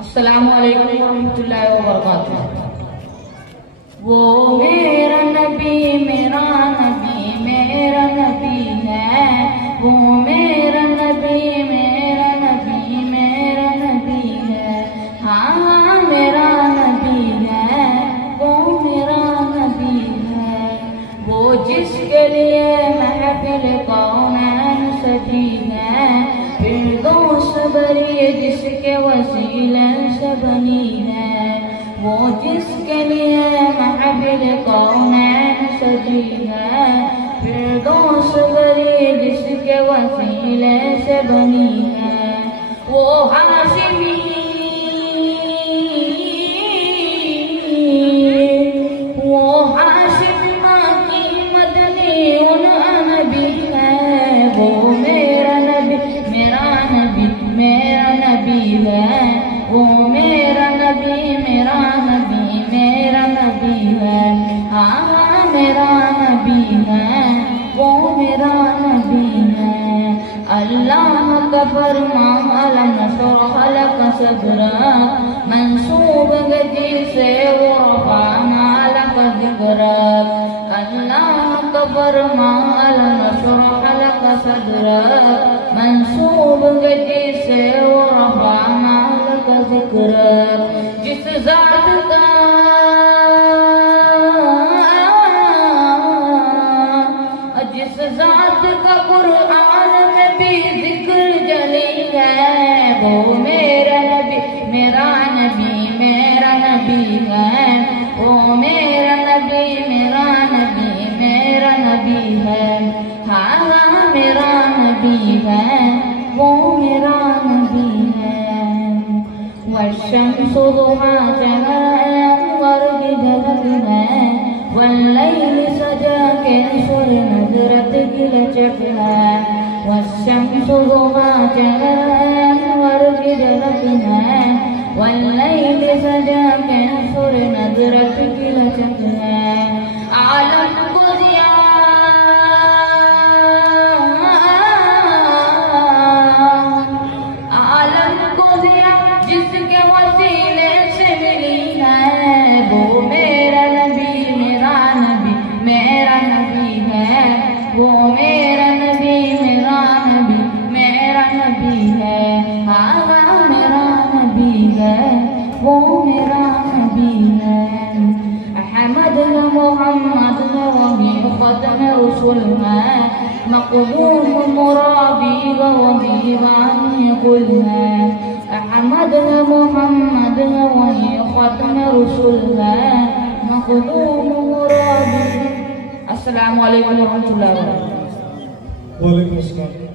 अस्सलामु अलैकुम रहमतुल्लाहि व बरकातुहू। वो मेरा नबी मेरा नबी मेरा नबी है, वो मेरा नबी मेरा नबी मेरा नबी है। हाँ मेरा नबी है, वो मेरा नबी है। वो जिसके लिए महफिल कौनैन सजी है, फिरदौस बरी जिसके वसीले से बनी है। वो जिसके लिए महफिल कौनैन सजी है, फिरदौस बरी जिसके वसीले से बनी है। वो हाशिमी वो मेरा नबी मेरा नबी मेरा नबी है। हाँ मेरा नबी है, वो मेरा नबी है। अल्लाह का फरमान अलम नशरह लक सदरक, मंसूब गदी से वो रफ़अना लक ज़िक्रक। अल्लाह का फरमान अलम नशरह लक सदरक, मंसूब गदी से वो रफ़अना ज़िक्र। जिस ज़ात का कुरान में भी ज़िक्र जली है, वो मेरा नबी मेरा नबी मेरा नबी है। वो मेरा नबी मेरा नबी मेरा नबी है। हाँ मेरा नबी है, वो मेरा नबी है। वश्शम्सु दुहाहा वर्ग जगत है, वल्लैल सजा के सुर नज़रत की लचक है। वश्शम्सु दुहाहा वर्ग जगत है, वल्लैल सजा के सुर नज़रत की लचक है। आलम को दिया जिसके वसीले से मिली है, वो मेरा नबी मेरा नबी मेरा नबी है। वो मेरा नबी मेरा नबी मेरा नबी है। हाँ मेरा नबी है, वो मेरा नबी है। अहमद है मोहम्मद है, वही ख़त्म रसूल है। मक़बूल मुराबी वही वानी कुल है। अहमद है मोहम्मद है, वही ख़त्म रसूल है। मक़बूल मुराबी। अस्सलामु अलैकुम रहमतुल्लाहि व बरकातुहू। वालेकुम अस्सलाम।